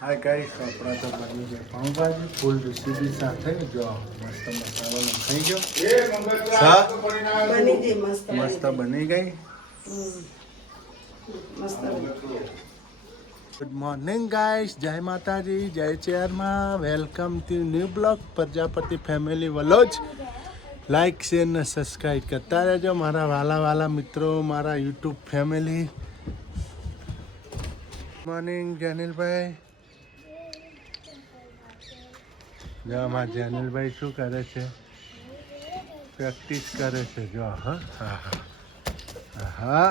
હા ગાઈસ, આપણા તો બની ગઈ પાઉંભાજી ફૂલ રેસીપી સાથે. જો મસ્ત મસાલો થઈ ગયો. બની ગઈ મસ્ત મસ્ત બની ગઈ. મસ્ત ગુડ મોર્નિંગ ગાઈસ, જય માતાજી, જય ચેરમાં. Welcome to new blog Prajapati family vlog. Like share ને સબસ્ક્રાઈબ કરતા રહેજો મારા વાલા મિત્રો, મારા યુટ્યુબ ફેમિલી. મોર્નિંગ જેનિલભાઈ. જો અમારા જેનિલભાઈ શું કરે છે? પ્રેક્ટિસ કરે છે. જો હા હા હા હા.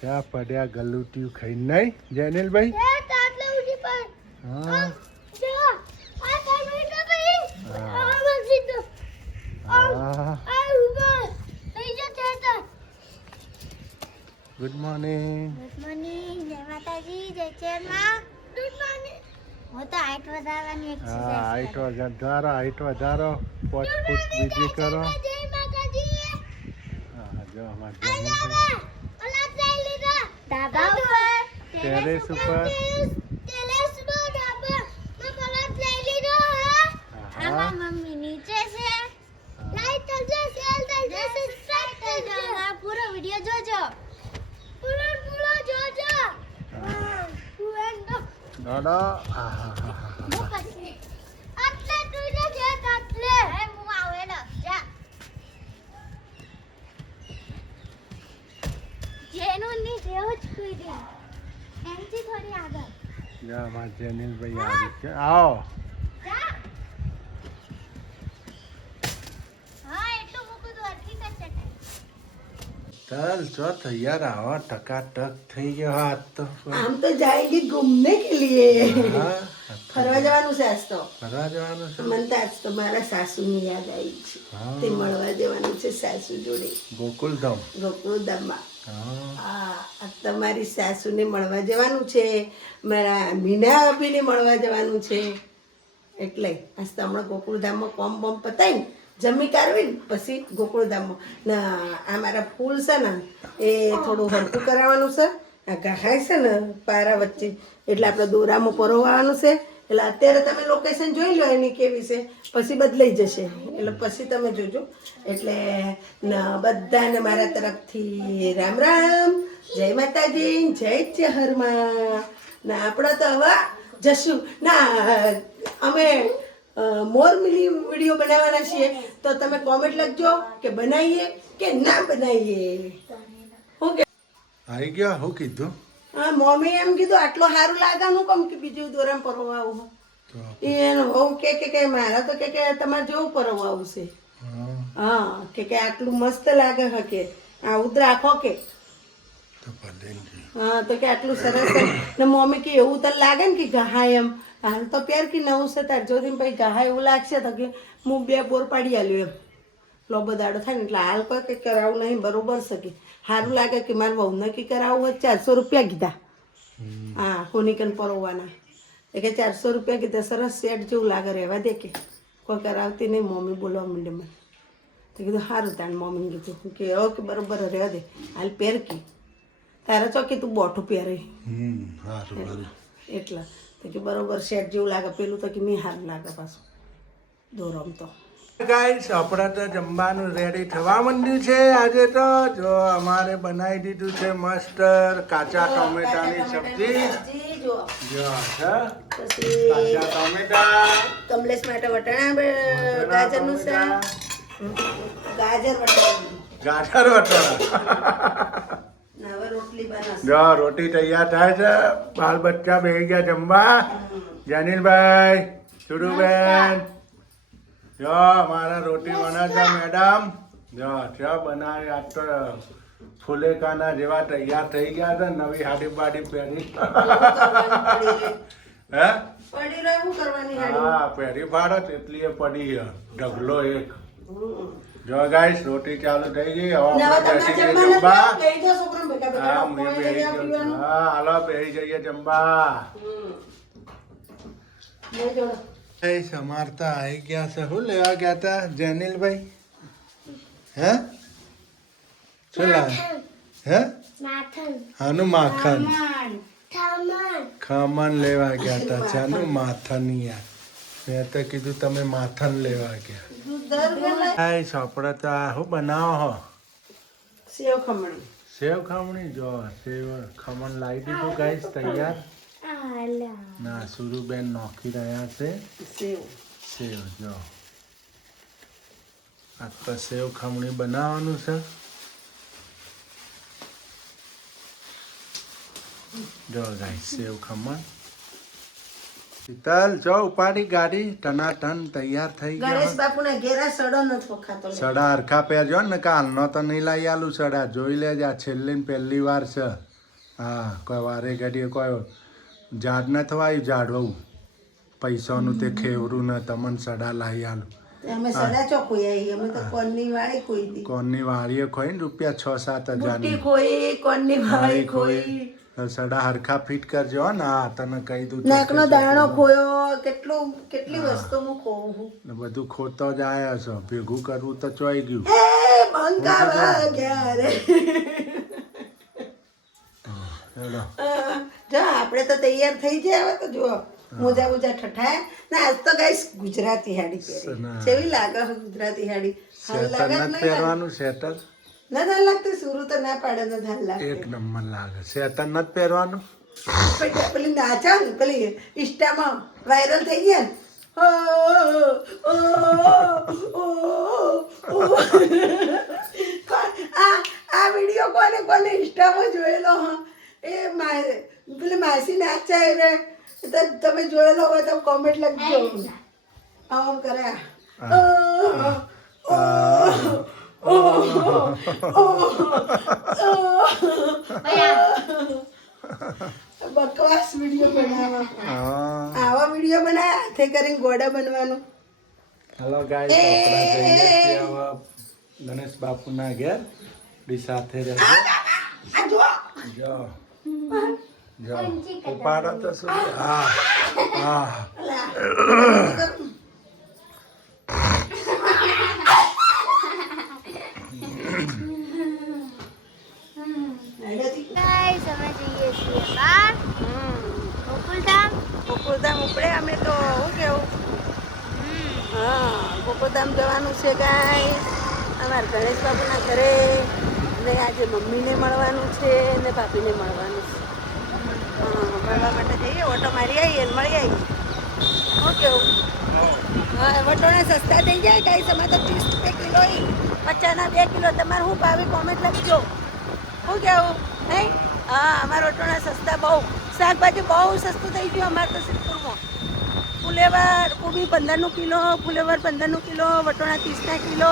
ત્યાં પડ્યા ગલુટિયું ખાઈ નહીં જેનિલભાઈ? હા ગુડ મોર્નિંગ. ગુડ મોર્નિંગ, જય માતાજી, જય ચેરમાં. Good morning. હું તો હાઈટ વધારવાની હાઈટ વધારો 5 ફૂટ બીજી કરો. જય માતાજી. હા જો અમાર જેનિલભાઈ ધાબા ઉપર ટેરેસ ઉપર. આમાં મમ્મી નીચે છે. લાઈક કરજો, શેર કરજો, સબસ્ક્રાઇબ કરજો. આ પૂરો વિડિયો જોજો. પૂરો જોજો. દાદા આટલે તુજે છે આટલે. હે હું આવેલો. જા. જેનું ની જેવું જ કુઈ દે. એનથી થોડી આગળ. જો અમાર જેનિલભાઈ આવી છે. આવો. જા. હા એટલું મૂકું તો અટકી કરશે. ચાલ જો તૈયાર આવો, ટકાટક થઈ ગયો હાથ તો. આમ તો જાएंगे घूमने के लिए. હા, ફરવા જવાનું છે આજ તો. ફરવા જવાનું છે. મને તો આજ તો મારા સાસુની યાદ આવી છે. હા. તે મળવા જવાનું છે સાસુ જોડે ગોકુલધામ. ગોકુળધામમાં. હા આ તમારી સાસુને મળવા જવાનું છે, મારા મીના ભાભીને મળવા જવાનું છે. એટલે આજ તો હમણાં ગોકુળધામમાં કોમ બોમ પતાવીને જમી કાઢવીને પછી ગોકુળધામમાં ના આ મારા ફૂલ છે ને એ થોડું હરકું કરાવવાનું છે. આ ઘાય છે ને પારા વચ્ચે એટલે આપણે દોરામાં પરોવવાનું છે. એટલે અત્યારે તમે લોકેશન જોઈ લો એની કેવી છે, પછી બદલાઈ જશે. એટલે પછી તમે જોજો. એટલે બધાને મારા તરફથી રામ રામ, જય માતાજી, જય ચેહરમાં. ના આપણે તો હવે જશું ના અમે મોર મિલી વિડીયો બનાવવાના છીએ. તો તમે કોમેન્ટ લખજો કે બનાવીએ કે ના બનાવીએ. ઓકે આવી ગયા. શું કીધું? હા મમ્મી એમ કીધું આટલો સારું લાગવાનું કેમ કે બીજું દોરામ પરવા આવું. તો એનો હોવ કે મારા તો કે તમારે જેવું પરવા આવશે. હા હા કે આટલું મસ્ત લાગે હકે આ ઉદરાખો કે. તો ભલે. હા તો કે આટલું સરસ છે. ને મમ્મી કે એવું તને લાગે ને કે ગહાય એમ હાલ તો પ્યાર કે નવું છે તાર જોઈને પછી ગહાય એવું લાગશે તો કે હું 2 બોર પાડી આલ્યો એમ. લોબો દાડો થાય ને એટલે હાલ કોઈ કંઈ કરાવું નહીં બરોબર છે કે સારું લાગે કે મારે બહુ નક્કી કરાવવું હોય 400 રૂપિયા કીધા. હા કોનિકન પરોવાના એ કે 400 રૂપિયા કીધા. સરસ સેટ જેવું લાગે રહેવા દે કે કોઈ કરાવતી નહીં. મમ્મી બોલવા માંડે મને તો કીધું સારું તાણ મમ્મીને કીધું કે ઓકે બરોબર રહેવા દે હાલ પહેર કે તારા ચોકી તું બોઠું પહેરે સારું. એટલા તો કે બરોબર સેટ જેવું લાગે. પેલું તો કે મેં સારું લાગે પાછું દોરમ તો. ગાઈસ આપણે તો જમવાનું રેડી થવા માંડ્યું છે. આજે તો જો અમારે બનાવી દીધું છે મસ્ત કાચા ટોમેટાની સબ્જી. જો છે કાચા ટોમેટા. કમલેશ માટે વટાણા ગાજરનું શાક. ગાજર વટાણા. ગાજર વટોળા. હવે રોટલી બનાવશે. જો રોટી તૈયાર થાય છે. બાલ બચ્ચા બેસી ગયા જમવા. જેનિલભાઈ, છુડુબેન. જો મારા રોટી બનાવતા મેડમ. જો બનાવી આજ તો ફુલેકાના જેવા તૈયાર થઈ ગયા છે. નવી હાડી બાડી પહેરી. હે પડી રહે શું કરવાની હાડી? હા પહેરી ભાડત એટલી એ પડી છે ઢગલો એક. જો ગાઈસ રોટી ચાલુ થઈ ગઈ. હવે આપણે બેસી જઈએ જમવા. હા મેં બેસી ગયો. હા હાલો બેસી જઈએ જમવા. સમારતા આવી ગયા છે. શું લેવા ગયા હતા જેનિલભાઈ? હે શું લાવે? હે માખણ. આનું માખણ. ખમણ લેવા ગયા હતા ચાનું માથાની યાર મેં તો કીધું તમે માથન લેવા ગયા હાય સોપડા તો આ શું બનાવો હો સેવ ખમણી સેવ ખમણી જો સેવ ખમણ લાવી દીધું ગાઈસ તૈયાર ના સુરુબેન નોખી રહ્યા છે સેવ જો આ તો સેવ ખમણી બનાવવાનું છે જો ગાઈસ સેવ ખમણ શીતલ જો ઉપાડી ગાડી ટનાટન તૈયાર થઈ ગણેશ ગયા બાપુના ઘેરા સડો નથી ખાતો સડા હરખા પહેરજો ને કાલનો તો નહીં લાવી આલું સડા જોઈ લેજે આ છેલ્લી ને પહેલી વાર છે હા કોઈ વારે ઘડીએ કોઈ ઝાડ ન થવાયું ઝાડવું પૈસાનું તે ખેવરું ને તમને સડા લાવી આલું અમે સડા ચો ખોઈ અમે તો કોનની વાળી ખોઈ દી કોણની વાળીએ ખોઈ ને રૂપિયા 6-7 હજારની ખોઈ કોનની વાળી ખોઈ સડા હરખા ફિટ કરજો ને હા તને કહી દઉં નાકનો દાણો ખોયો કેટલી વસ્તુ હું ખોઉં છું ને બધું ખોતો જ આયા છો ભેગું કરવું તો ચોઈ ગયું એ મંગાવા ગયા રે હેલો જો આપણે તો તૈયાર થઈ જાય હવે તો જો મોજા મોજા ઠઠાય ના આજ તો ગાઈસ ગુજરાતી હાડી પહેરી કેવી લાગે છે ગુજરાતી હાડી હાલ સેટર લાગે નથી પહેરવાનું સેટર ના ના લાગતું સુરુ તો ના પાડે ના ધાલ લાગે એક નંબર લાગે સેટર નથી પહેરવાનું પેલી નાચા ને પેલી ઇન્સ્ટામાં વાયરલ થઈ ગયા ને આ વિડીયો કોને ઇન્સ્ટામાં જોયેલો હા એ પેલી માસી નાચા રે તમે જોયેલો હોય તો કોમેન્ટ લખજો આમ કરે બકવાસ વિડીયો બનાવવા આવા વિડીયો બનાવ્યા હાથે કરીને ગોડા બનવાનું હેલો ગાઈસ આપણે જઈએ છીએ હવે ગણેશ બાપુના ઘેર ડી સાથે રહેજો જો જો ઉપાડો તો શું હા હા ગાઈસ અમે જઈએ છીએ બહાર ગોકુલધામ ઉપડે અમે તો શું કેવું હા ગોકુલધામ જવાનું છે ગાય અમારા ગણેશ બાપુના ઘરે ને આજે મમ્મીને મળવાનું છે ને ભાભીને મળવાનું છે હા મળવા માટે જઈએ ઓટો મારી આવીએ ને મળી આવીએ શું કેવું હા વટોણા સસ્તા થઈ જાય ગાય તમે તો 30 રૂપિયા કિલો 50ના 2 કિલો તમારે શું ભાવે કોમેન્ટ લખજો શું કેવું હે હા અમારા વટોણા સસ્તા બહુ શાકભાજી બહુ સસ્તું થઈ ગયું અમારે તો સિદ્ધપુરમાં ફુલેવર કોબી 15 કિલો ફુલેવર 15 કિલો વટોણા 30ના કિલો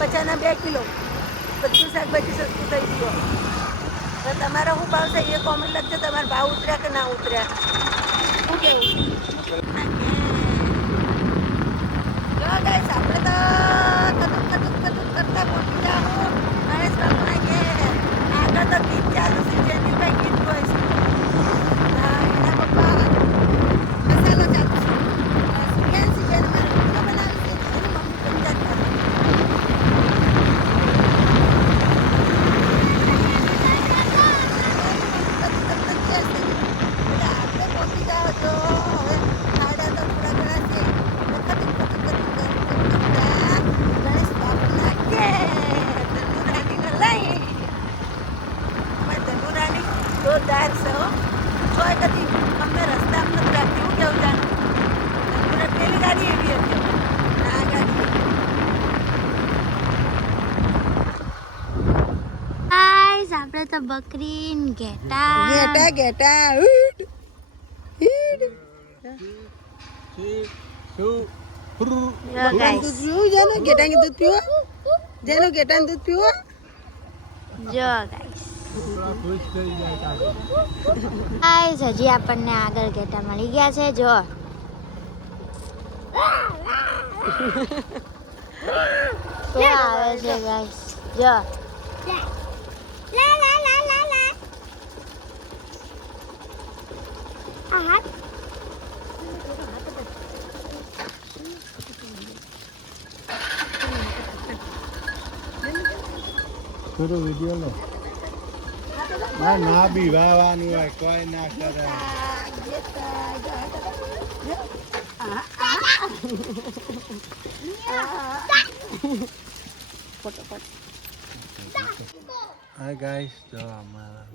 50ના 2 કિલો બધું શાકભાજી સસ્તું થઈ ગયું તો તમારા શું ભાવ છે એ કોમેન્ટ લખજો તમારા ભાવ ઉતર્યા કે ના ઉતર્યા શું કેવું જો ગાઈસ આપણે તો કદુક કરતા પહોંચી જાઓ ગણેશ બાપુના ઘેર આગળ તો ગીત ચાલુ છે જેનીભાઈ ગીત હોય છે એના પપ્પા મસાલો ચાલુ છે સૂર્યાંશી બેન મારે વિડીયો બનાવી છે એની મમ્મી પંચાયત આપણે પહોંચી જાઓ તો હવે ખાડા તો થોડા ઘણા છે ગણેશ બાપુના ઘેર ધનુરાણીને લઈ ધનુરાણી જોરદાર છે હો કોઈ કદી અમને રસ્તામાં નથી રાખતી હું કેવું જાણ ધનુરા પેલી ગાડી એવી હતી આ ગાડી ગાઈસ આપણે તો બકરી ઘેટા ઘેટા ઉડ ઉડ જો ગાઈસ જેનો ઘેટાનું દૂધ પીવો જેનો ઘેટાનું દૂધ પીવો જો ગાઈસ હજી આપણને આગળ ઘેટા મળી ગયા છે જો તો આવે છે ગાઈસ જો થોડો વિડીયો લો ના બીવાવાનું હોય કોઈ ના કરે. હાય ગાઈસ, જો અમારા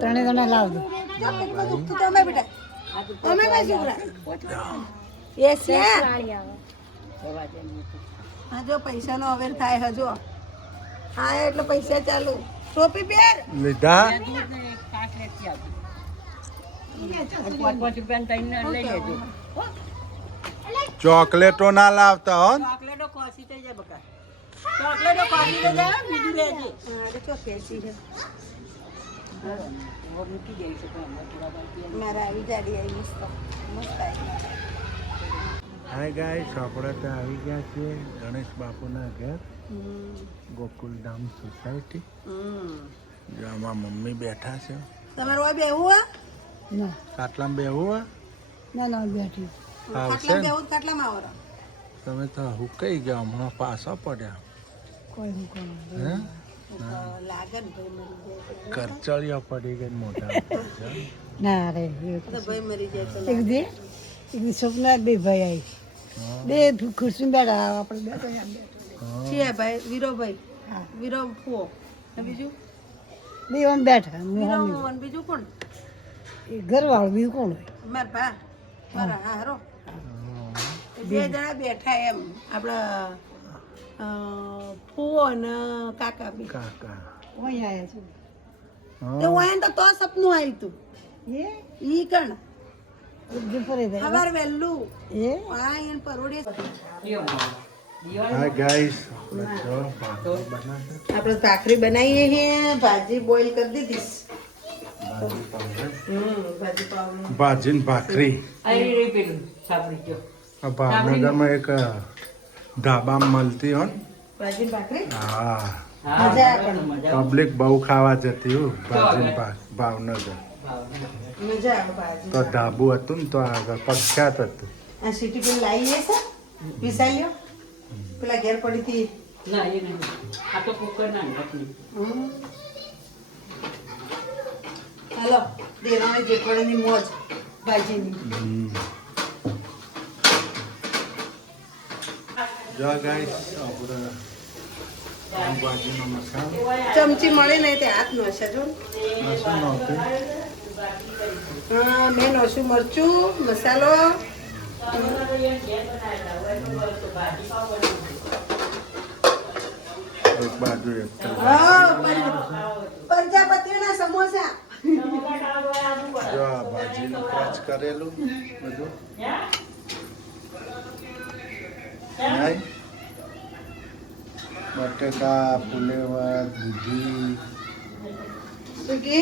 ત્રણે લાવજો. તમે બેટા તમે કઈ છોકરા એ છે. હા જો પૈસાનો અવેર થાય હજુ. હા એટલે પૈસા ચાલુ. ટોપી પહેર. લીધા ચોકલેટો ના લાવતા હો. ચોકલેટો ખોસી થઈ જાય બકા. ચોકલેટો ખોસી થઈ જાય બીજું લેજે. હા તો ચો કેસી છે. મારા આવી જાડી આવી મસ્ત મસ્ત આવી. હાય ગાઈસ, આપણે તો આવી ગયા છીએ ગણેશ બાપુના ઘર, ગોકુલધામ સોસાયટી. જો આમાં મમ્મી બેઠા છે. તમારે ઓય બેહવું હે? ના. કાટલામાં બેહવું હે? ના બેઠી. આવશે કાટલામાં બેહવું કાટલામાં આવો. તમે તો હુકાઈ ગયા, હમણાં પાછા પડ્યા. કોઈ હું હે લાગે ને ભાઈ મરી જાય. કરચળિયા પડી ગઈ મોટા. ના રે તો ભાઈ મરી જાય તો એક દે સ્વપ્ન બે ભાઈ આવી બે ખુરશી બેઠા આપણે બેઠા છીએ ભાઈ વીરોભાઈ વીરો ફુઓ બીજું બે આમ બેઠા વીરો બીજું કોણ એ ઘરવાળું બીજું કોણ હોય મારા ભા મારા હારો બે જણા બેઠા એમ આપણા ફુઓ અને કાકા બી કાકા ઓય આયા છે તે ઓય તો સપનું આવ્યું તું ઈ કણ ખબર વેલું એ આ એન પરોડી. હાય ગાઈસ, આપણે ભાખરી બનાવીએ છીએ, ભાજી બોઇલ કરી દીધી. ભાજી પાવ ભાજી ને ભાખરી. ભાવનગરમાં એક ઢાબામાં મળતી હો. ભાજી ભાખરી હા, મજા આવે. પબ્લિક બહુ ખાવા જતી હો ભાજી ભાવનગર. મજા આવે ભાજી. તો ઢાબુ હતું ને તો આગળ પ્રખ્યાત હતું. આ સીટી પેલી લાવી છે પીસાઈ લ્યો પેલા ઘેર પડી હતી. ના એ નહીં, આ તો કુકર ના નાખની. હાલો દેરાણી જેઠવાડીની મોજ ભાજીની. જો ગાઈસ, આપણે ભાજીનો મસાલો ચમચી મળે ને તે હાથ નોશે જો. શું નહોતું? હા મેં નોશું મરચું મસાલો. એક બાજુ એક પ્રજાપતિના સમોસા. જો આ ભાજીનું ક્રચ કરેલું બધું. નાઈ બટેકા, ફુલેવા, દૂધી. શું કે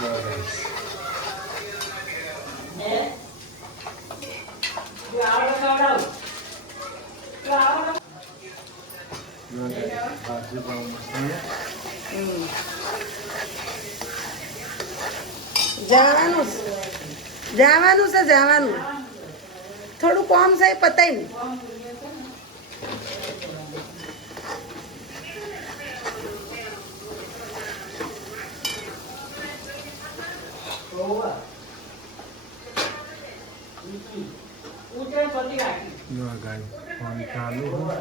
જો guys. જો guys, ભાજી બહુ મસ્ત છે. જવાનું છે જવાનું. થોડું કોમ છે પતાય ને. જો guys, ફોન ચાલુ હોય.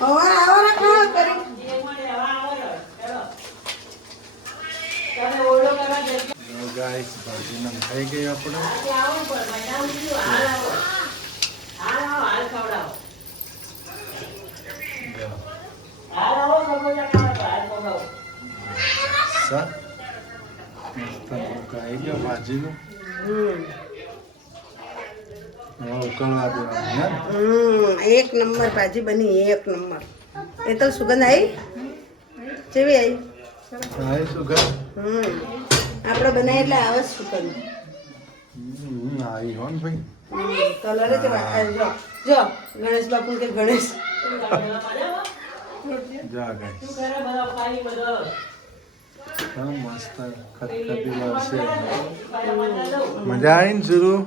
હવે આવો ને કોણ કરી. જો guys, ભાજીને થઈ ગઈ આપણે. સર મસ્ત ઉકાઈ ગયો ભાજીનું. હવે ઉકળવા દેવાનું હે. એક નંબર ભાજી બની એક નંબર. એ તો સુગંધ આવી કેવી આવી. હા સુગર આપણે બનાવી એટલે આવે જ સુગંધ. આવી હો ને ભાઈ. કલર જ જો જો ગણેશ બાપુ કે ગણેશ. જા guys. મસ્ત ખતખતી લાવશે. મજા આવી ને શરૂ.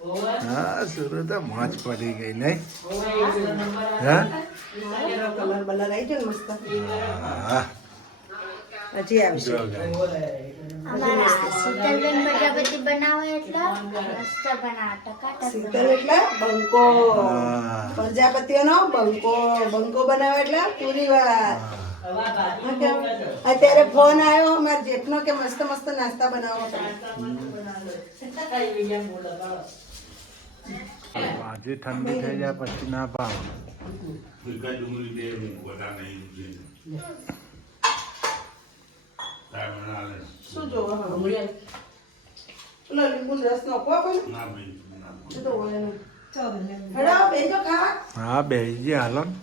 હા સુરુ તો મોજ પડી ગઈ નહીં ઓવે એક નંબર હા કલર બલર આવી ગયો ને મસ્ત હા હજી આવશે જો guys. અમારા શીતલબેન પ્રજાપતિ બનાવે એટલે મસ્ત બનાવે ટકાટક શીતલ એટલે બંકો હા. પ્રજાપતિઓનો બંકો બનાવે એટલે પૂરી વાત હા કેમ? અત્યારે ફોન આવ્યો મારા જેઠનો કે મસ્ત મસ્ત નાસ્તા બનાવો ભાજી ઠંડી થઈ જાય પછી ના ભાવ શું જોવો હવે? પેલો લીંબુનો રસ નાખવો આપણને? એ તો હોય નહીં. હેડો, બેસો ખાવા. હા બેસી હાલો ને.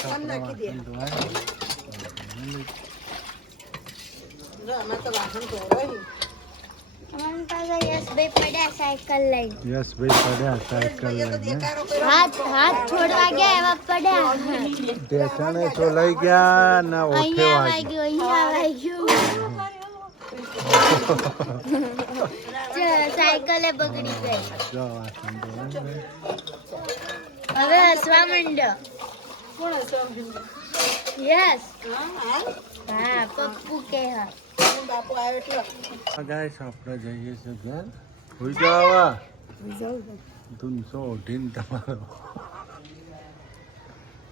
ફોન નાખી દે. જો આમાં તો વાસણ ધોવાય નહીં. અમારી પાસે યશભાઈ પડ્યા સાયકલ લઈને યસ ભાઈ પડ્યા સાયકલ ભાઈએ તો લઈને દેકારો કર્યો. હાથ છોડવા ગયા એવા પડ્યા ટેટાણે તો લઈ ગયા ને ઓઠે અહીંયા વાગી વાગ્યું સાયકલે બગડી ગઈ જો વાસણ ધોવાય. હવે હસવા માંડ્યો કોણ હશે આમ હિન્દુ? યસ હા, હા. હા પપ્પુ કે હા એનો બાપુ આવ્યો એટલો. ગાઈસ આપણે જઈએ છીએ ઘર હોઈ જાવ ધૂનસો ઓઢીને તમારો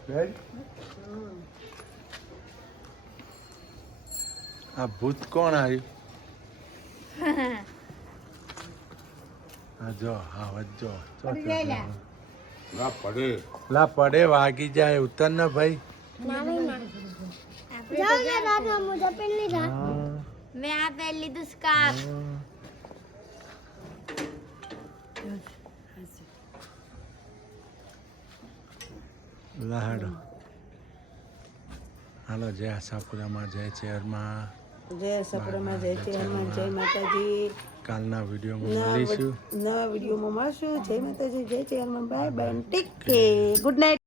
Right? આ ભૂત કોણ આવ્યું આ જો આ વજો લા પડે વાગી જાય ઉતર ને ભાઈ હા. મેં આ પહેરી લીધું સ્કાર્ફ લહાડો હાલો જય આશાપુરામાં જય ચેરમાં જય સપરામાં જય ચેરમાં જય માતાજી. કાલના વિડીયોમાં મળીશું નવા વિડીયોમાં મળશું. જય માતાજી, જય ચેરમાં. Bye bye, take care, good night.